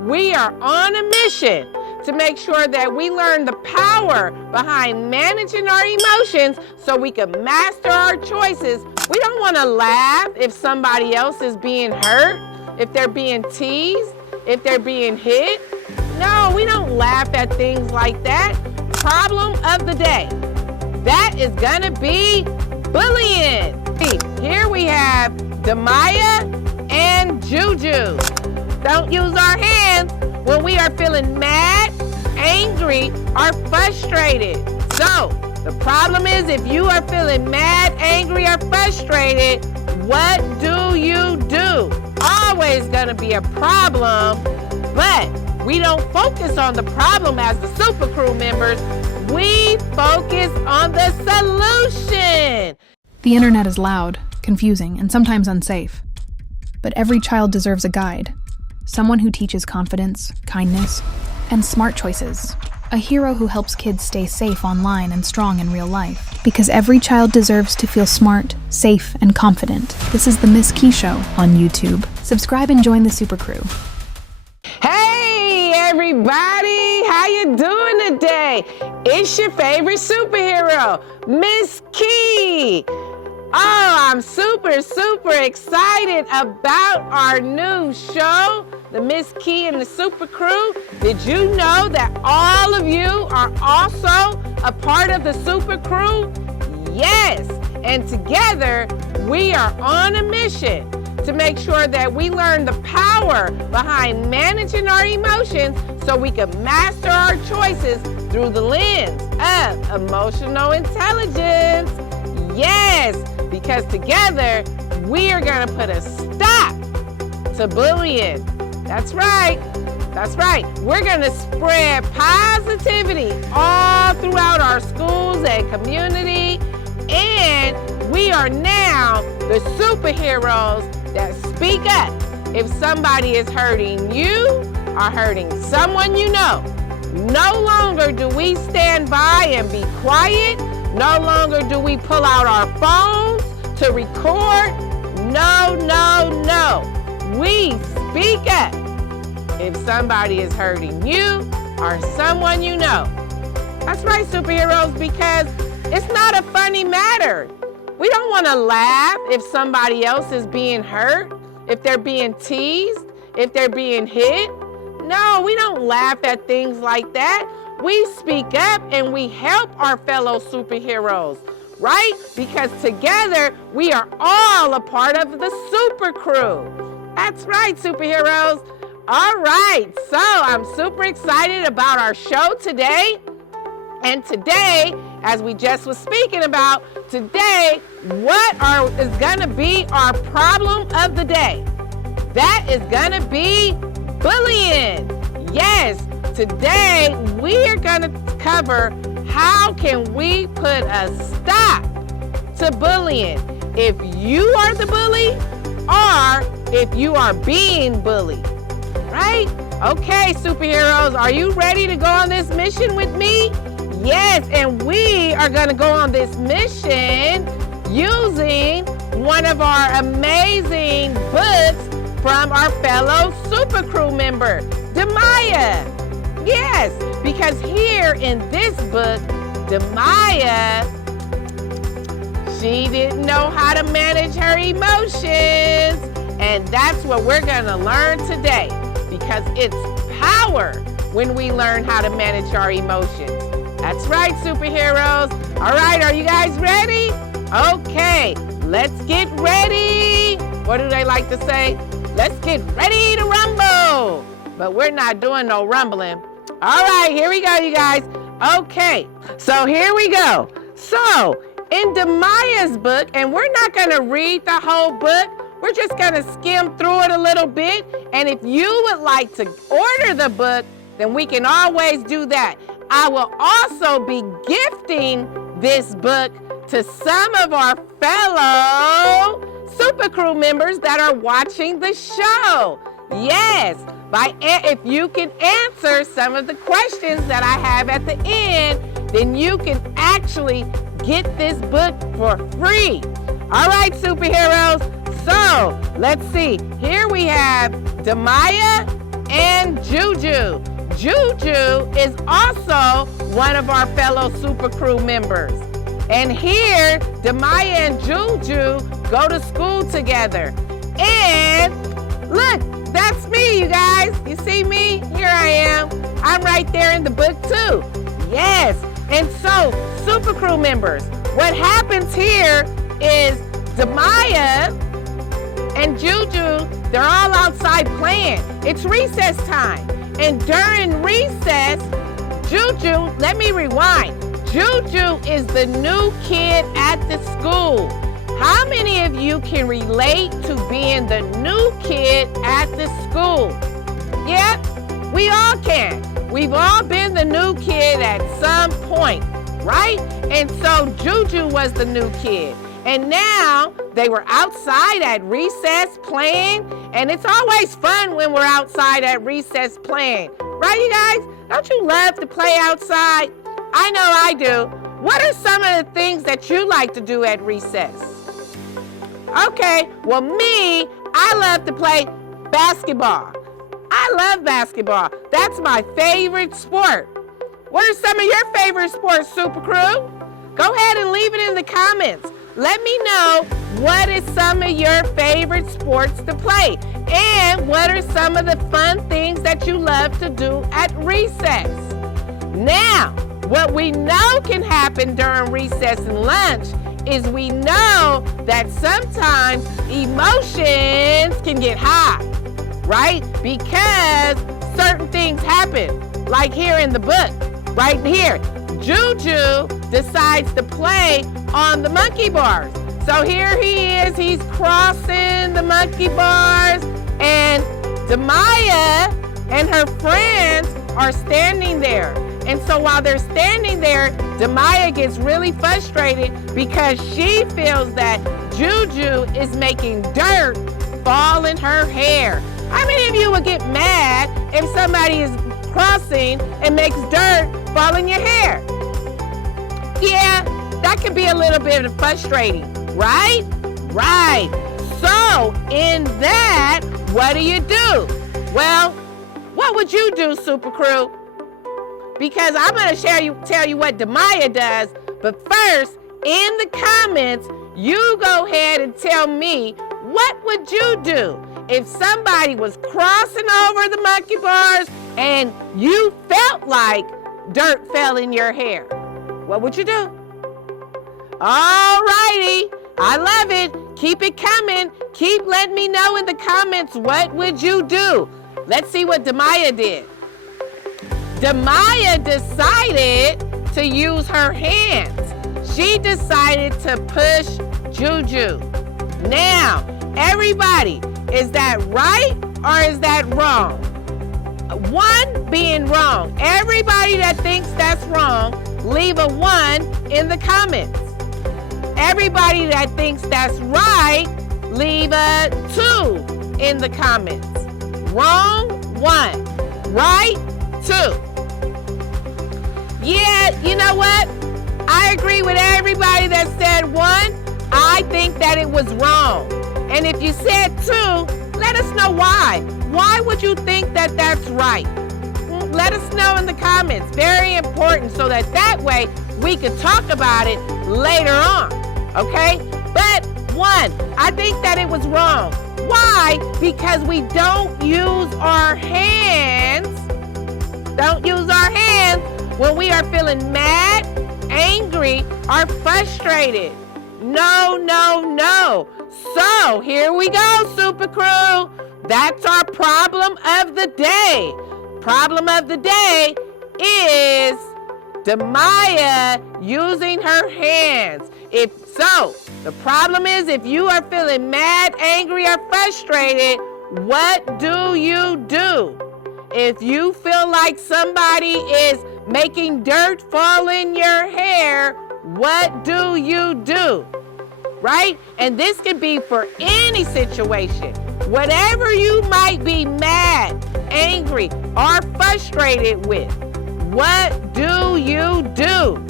We are on a mission to make sure that we learn the power behind managing our emotions so we can master our choices. We don't want to laugh if somebody else is being hurt, if they're being teased, if they're being hit. No, we don't laugh at things like that. Problem of the day. That is gonna be bullying. Here we have Demaya and Juju. Don't use our hands when we are feeling mad, angry, or frustrated. So, the problem is if you are feeling mad, angry, or frustrated, what do you do? Always gonna be a problem, but we don't focus on the problem as the Super Crew members. We focus on the solution. The internet is loud, confusing, and sometimes unsafe. But every child deserves a guide. Someone who teaches confidence, kindness, and smart choices. A hero who helps kids stay safe online and strong in real life. Because every child deserves to feel smart, safe, and confident. This is the Miss Key Show on YouTube. Subscribe and join the Super Crew. Hey everybody, how you doing today? It's your favorite superhero, Miss Key. Oh, I'm super excited about our new show, the Miss Key and the Super Crew. Did you know that all of you are also a part of the Super Crew? Yes, and together we are on a mission to make sure that we learn the power behind managing our emotions so we can master our choices through the lens of emotional intelligence. Yes, because together we are gonna put a stop to bullying. That's right. We're gonna spread positivity all throughout our schools and community. And we are now the superheroes that speak up if somebody is hurting you or hurting someone you know. No longer do we stand by and be quiet. No longer do we pull out our phones to record. No. We speak up if somebody is hurting you or someone you know. That's right, superheroes, because it's not a funny matter. We don't want to laugh if somebody else is being hurt, if they're being teased, if they're being hit. No, we don't laugh at things like that. We speak up and we help our fellow superheroes, right? Because together we are all a part of the Super Crew. That's right, superheroes. All right, so I'm super excited about our show today. And today, as we just was speaking about, today, is gonna be our problem of the day? That is gonna be bullying. Yes, today we are gonna cover how can we put a stop to bullying if you are the bully or if you are being bullied, right? Okay, superheroes, are you ready to go on this mission with me? Yes, and we are gonna go on this mission using one of our amazing books from our fellow Super Crew member, Demaya. Yes, because here in this book, Demaya, she didn't know how to manage her emotions. And that's what we're gonna learn today, because it's power when we learn how to manage our emotions. That's right, superheroes. All right, are you guys ready? Okay, let's get ready. What do they like to say? Let's get ready to rumble. But we're not doing no rumbling. All right, here we go, you guys. Okay, so here we go. So, in Demaya's book, and we're not gonna read the whole book, we're just gonna skim through it a little bit. And if you would like to order the book, then we can always do that. I will also be gifting this book to some of our fellow Super Crew members that are watching the show. Yes, if you can answer some of the questions that I have at the end, then you can actually get this book for free. All right, superheroes. So let's see. Here we have Demaya and Juju. Juju is also one of our fellow Super Crew members. And here, Demaya and Juju go to school together. And look, that's me, you guys. You see me? Here I am. I'm right there in the book too. Yes. And so, Super Crew members, what happens here is Demaya and Juju, they're all outside playing. It's recess time. And during recess, Juju, let me rewind. Juju is the new kid at the school. How many of you can relate to being the new kid at the school? Yep, we all can. We've all been the new kid at some point, right? And so Juju was the new kid. And now they were outside at recess playing. And it's always fun when we're outside at recess playing. Right, you guys? Don't you love to play outside? I know I do. What are some of the things that you like to do at recess? Okay, well me, I love to play basketball. I love basketball. That's my favorite sport. What are some of your favorite sports, Super Crew? Go ahead and leave it in the comments. Let me know what is some of your favorite sports to play and what are some of the fun things that you love to do at recess. Now, what we know can happen during recess and lunch is we know that sometimes emotions can get high, right? Because certain things happen, like here in the book, right here. Juju decides to play on the monkey bars. So here he is, he's crossing the monkey bars, and Demaya and her friends are standing there. And so while they're standing there, Demaya gets really frustrated because she feels that Juju is making dirt fall in her hair. How many of you would get mad if somebody is crossing and makes dirt fall in your hair? Yeah, that could be a little bit frustrating, right? Right. So in that, what do? Well, what would you do, Super Crew? Because I'm going to tell you what Demaya does. But first, in the comments, you go ahead and tell me, what would you do if somebody was crossing over the monkey bars and you felt like dirt fell in your hair? What would you do? All righty. I love it. Keep it coming. Keep letting me know in the comments, what would you do? Let's see what Demaya did. Demaya decided to use her hands. She decided to push Juju. Now, everybody, is that right or is that wrong? One being wrong. Everybody that thinks that's wrong, leave a 1 in the comments. Everybody that thinks that's right, leave a 2 in the comments. Wrong, 1. Right, 2. Yeah, you know what? I agree with everybody that said 1. I think that it was wrong. And if you said 2, let us know why. Why would you think that that's right? Let us know in the comments. Very important, so that way we can talk about it later on. Okay? But 1, I think that it was wrong. Why? Because we don't use our hands. Don't use our hands when we are feeling mad, angry, or frustrated. No, no, no. So here we go, Super Crew. That's our problem of the day. Problem of the day is Demaya using her hands. The problem is, if you are feeling mad, angry, or frustrated, what do you do? If you feel like somebody is making dirt fall in your hair, what do you do? Right? And this could be for any situation. Whatever you might be mad, angry, or frustrated with, what do you do?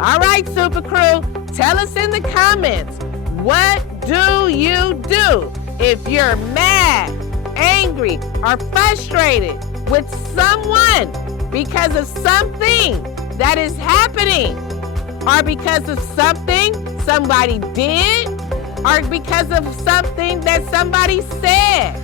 All right, Super Crew, tell us in the comments, what do you do if you're mad, angry or frustrated with someone because of something that is happening, or because of something somebody did, or because of something that somebody said.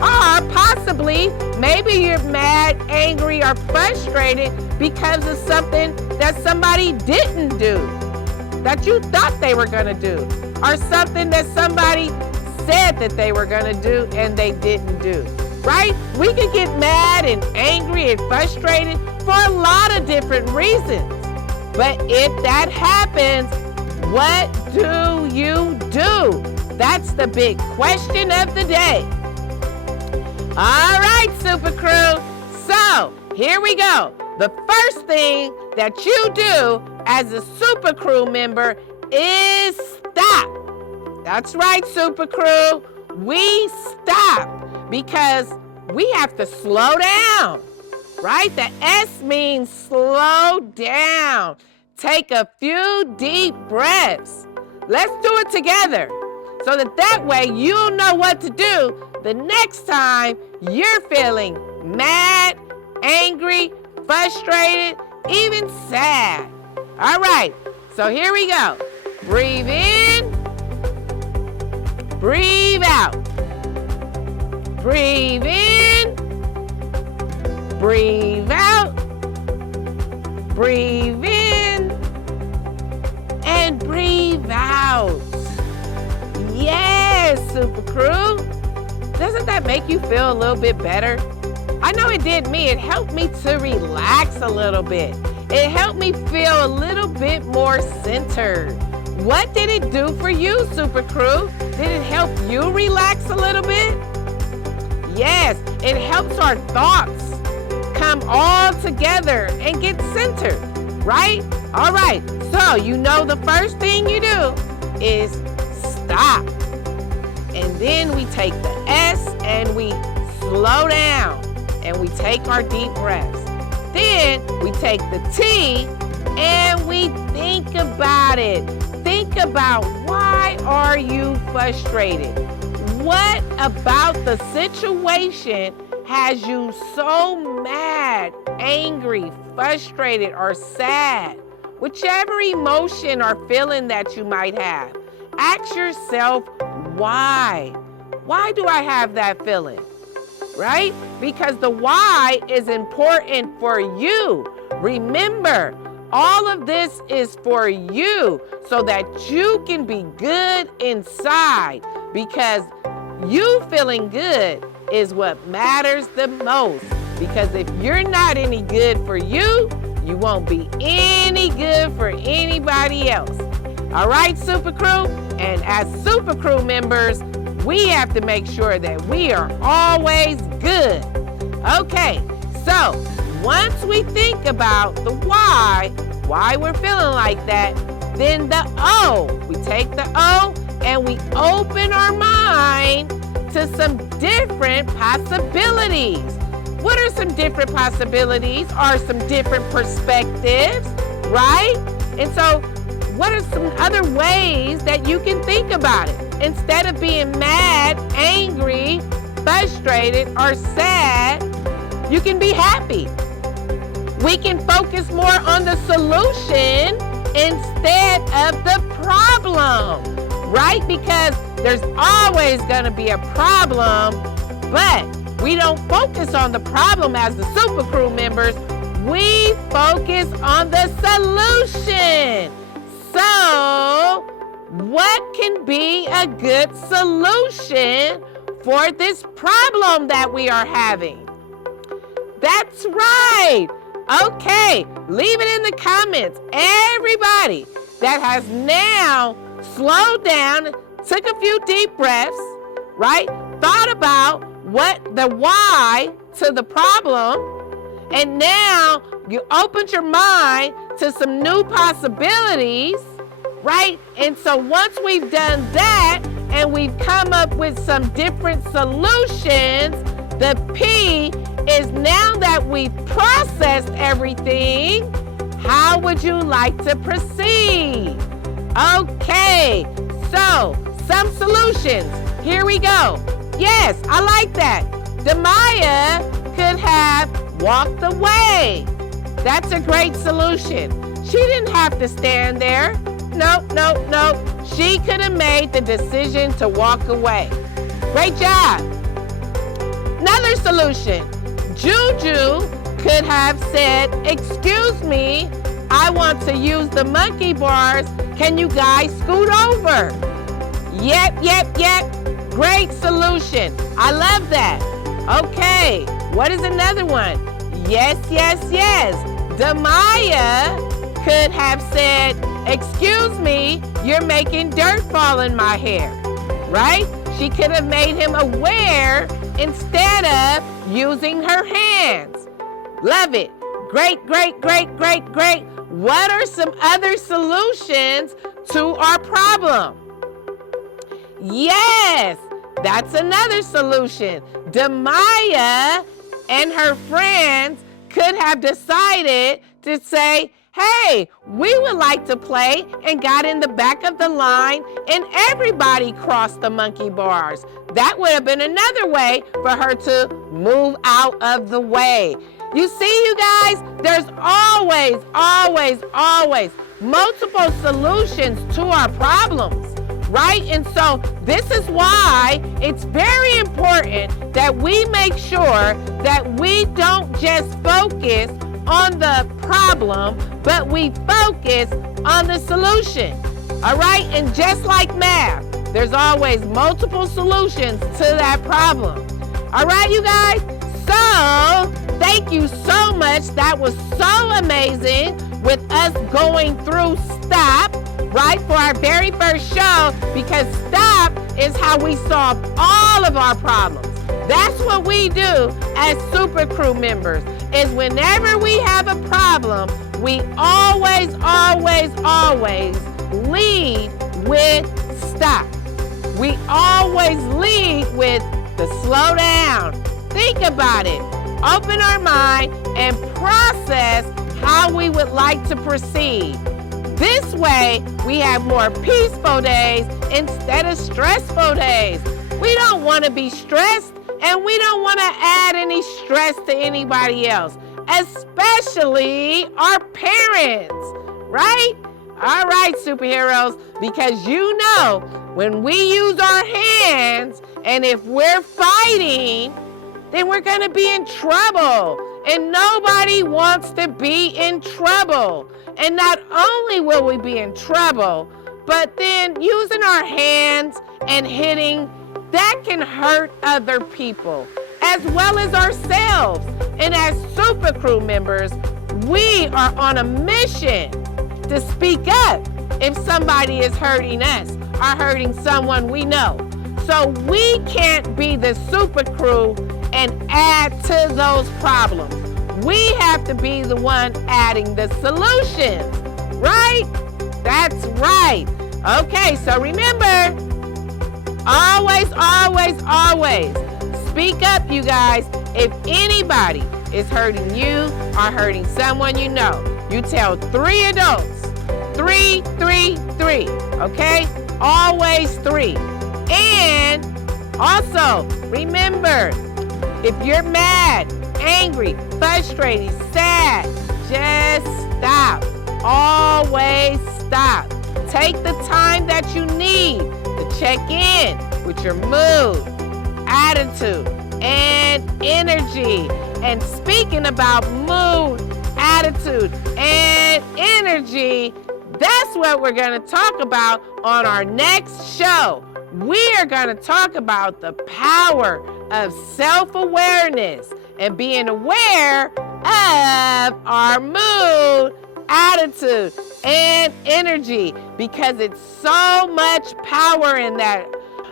Or possibly, maybe you're mad, angry, or frustrated because of something that somebody didn't do, that you thought they were going to do, or something that somebody said that they were going to do and they didn't do, right? We can get mad and angry and frustrated for a lot of different reasons. But if that happens, what do you do? That's the big question of the day. All right, Super Crew. So here we go. The first thing that you do as a Super Crew member is stop. That's right, Super Crew. We stop because we have to slow down, right? The S means slow down. Take a few deep breaths. Let's do it together so that way you'll know what to do the next time you're feeling mad, angry, frustrated, even sad. All right, so here we go. Breathe in, breathe out. Breathe in, breathe out. Breathe in and breathe out. Yes, Super Crew. Doesn't that make you feel a little bit better? I know it did me. It helped me to relax a little bit. It helped me feel a little bit more centered. What did it do for you, Super Crew? Did it help you relax a little bit? Yes, it helps our thoughts come all together and get centered, right? All right, so you know the first thing you do is stop. And then we take the S and we slow down and we take our deep breaths. Then we take the T and we think about it. Think about, why are you frustrated? What about the situation has you so mad, angry, frustrated, or sad? Whichever emotion or feeling that you might have, ask yourself, why? Why do I have that feeling? Right? Because the why is important for you. Remember, all of this is for you so that you can be good inside, because you feeling good is what matters the most. Because if you're not any good for you, you won't be any good for anybody else. All right, Super Crew? And as Super Crew members, we have to make sure that we are always good. Okay, so once we think about the why we're feeling like that, then the O, we take the O and we open our mind to some different possibilities. What are some different possibilities or some different perspectives, right? And so what are some other ways that you can think about it? Instead of being mad, angry, frustrated, or sad, you can be happy. We can focus more on the solution instead of the problem, right? Because there's always going to be a problem, but we don't focus on the problem as the Super Crew members. We focus on the solution. So, what can be a good solution for this problem that we are having? That's right. Okay, leave it in the comments. Everybody that has now slowed down, took a few deep breaths, right? Thought about what the why to the problem, and now you opened your mind to some new possibilities, right? And so once we've done that and we've come up with some different solutions, the P is, now that we've processed everything, how would you like to proceed? Okay, so some solutions. Here we go. Yes, I like that. Demaya could have walked away. That's a great solution. She didn't have to stand there. Nope. She could have made the decision to walk away. Great job. Another solution. Juju could have said, "Excuse me, I want to use the monkey bars. Can you guys scoot over?" Yep. Great solution. I love that. Okay, what is another one? Yes. Demaya could have said, "Excuse me, you're making dirt fall in my hair." Right? She could have made him aware instead of using her hands. Love it. Great. What are some other solutions to our problem? Yes, that's another solution. Demaya and her friends could have decided to say, "Hey, we would like to play," and got in the back of the line and everybody crossed the monkey bars. That would have been another way for her to move out of the way. You see, you guys, there's always multiple solutions to our problems, right? And so this is why it's very important that we make sure that we don't just focus on the problem, but we focus on the solution. All right? And just like math, there's always multiple solutions to that problem. All right, you guys? So, thank you so much. That was so amazing with us going through STOP, right, for our very first show, because STOP is how we solve all of our problems. That's what we do as Super Crew members, is whenever we have a problem, we always lead with STOP. We always lead with the slow down. Think about it. Open our mind and process how we would like to proceed. This way, we have more peaceful days instead of stressful days. We don't want to be stressed, and we don't want to add any stress to anybody else, especially our parents, right? All right, superheroes, because you know when we use our hands and if we're fighting, then we're going to be in trouble. And nobody wants to be in trouble. And not only will we be in trouble, but then using our hands and hitting, that can hurt other people as well as ourselves. And as Super Crew members, we are on a mission to speak up if somebody is hurting us or hurting someone we know. So we can't be the Super Crew and add to those problems. We have to be the one adding the solutions, right? That's right. Okay, so remember, always speak up, you guys. If anybody is hurting you or hurting someone you know, you tell 3 adults. 3, okay? Always 3. And also, remember, if you're mad, angry, frustrated, sad, just stop. Always stop. Take the time that you need to check in with your mood, attitude, and energy. And speaking about mood, attitude, and energy, that's what we're going to talk about on our next show. We are going to talk about the power of self-awareness and being aware of our mood, attitude, and energy, because it's so much power in that.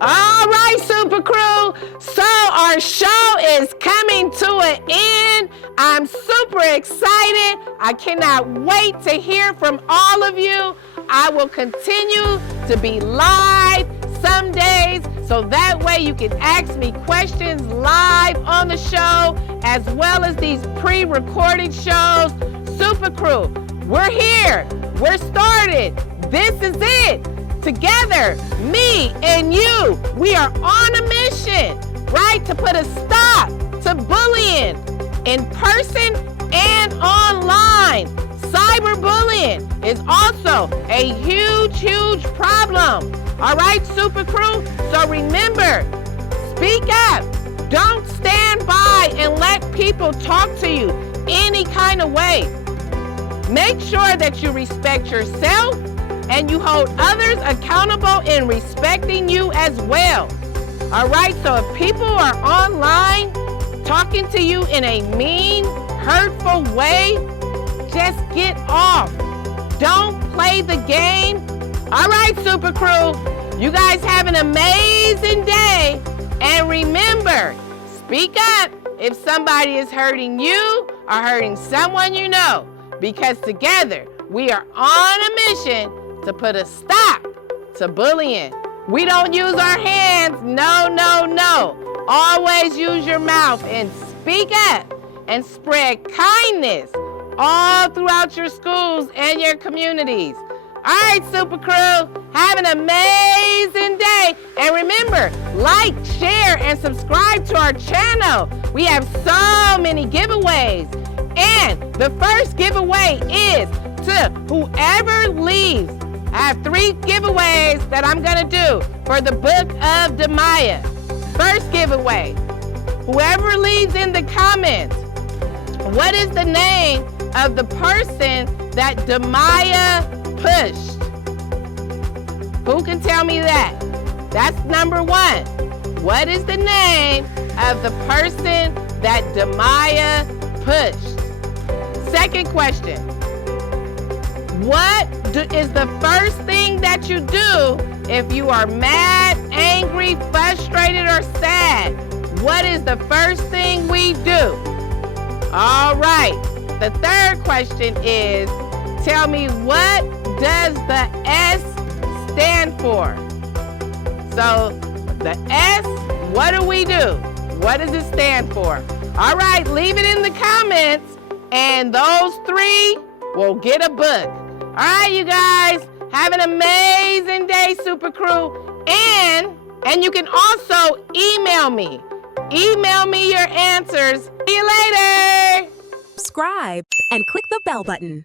All right, Super Crew. So our show is coming to an end. I'm super excited. I cannot wait to hear from all of you. I will continue to be live some days, so that way you can ask me questions live on the show, as well as these pre-recorded shows. Super Crew, we're here. We're started. This is it. Together, me and you, we are on a mission right? To put a stop to bullying in person and online. Cyberbullying is also a huge, huge problem. All right, Super Crew? So remember, speak up. Don't stand by and let people talk to you any kind of way. Make sure that you respect yourself and you hold others accountable in respecting you as well. All right, so if people are online talking to you in a mean, hurtful way, just get off. Don't play the game. All right, Super Crew, you guys have an amazing day. And remember, speak up if somebody is hurting you or hurting someone you know, because together we are on a mission to put a stop to bullying. We don't use our hands. No, no, no. Always use your mouth and speak up and spread kindness all throughout your schools and your communities. All right, Super Crew, have an amazing day. And remember, like, share, and subscribe to our channel. We have so many giveaways. And the first giveaway is to whoever leaves. I have 3 giveaways that I'm going to do for the book of Demaiah. First giveaway, whoever leaves in the comments, what is the name of the person that Demaiah pushed? Who can tell me that? That's number 1. What is the name of the person that Demaiah pushed? Second question. What is the first thing that you do if you are mad, angry, frustrated, or sad? What is the first thing we do? All right. The third question is, tell me, what does the S stand for? So the S, what do we do? What does it stand for? All right, leave it in the comments, and those 3 will get a book. All right, you guys, have an amazing day, Super Crew. And you can also email me. Email me your answers. See you later. Subscribe and click the bell button.